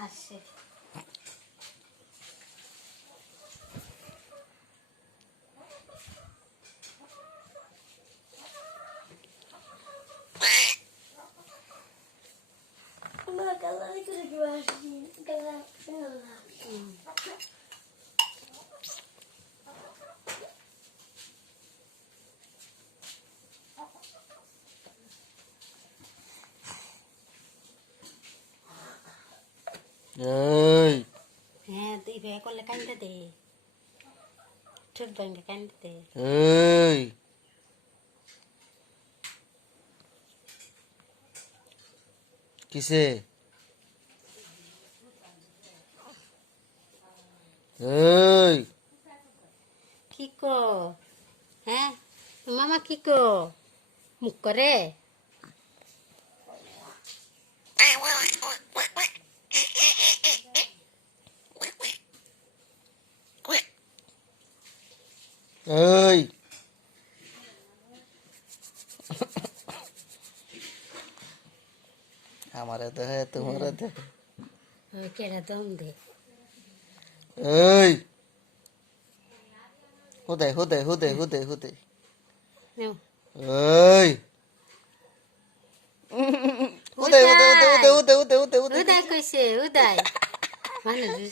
আসে এই হ্যাঁ তুই বে করলে কান্দে দে ঠোঁট ভাঙে কান্দে দে এই কিসে এই কি কো হ্যাঁ মামা কি কো মুখ করে এই আমারে দেহে তোমারে দেহে কেডা দম দে এই হুদে হুদে হুদে হুদে হুদে নেও এই হুদে হুদে হুদে হুদে হুদে হুদে হুদে উদয় কইছে উদয় মানুষ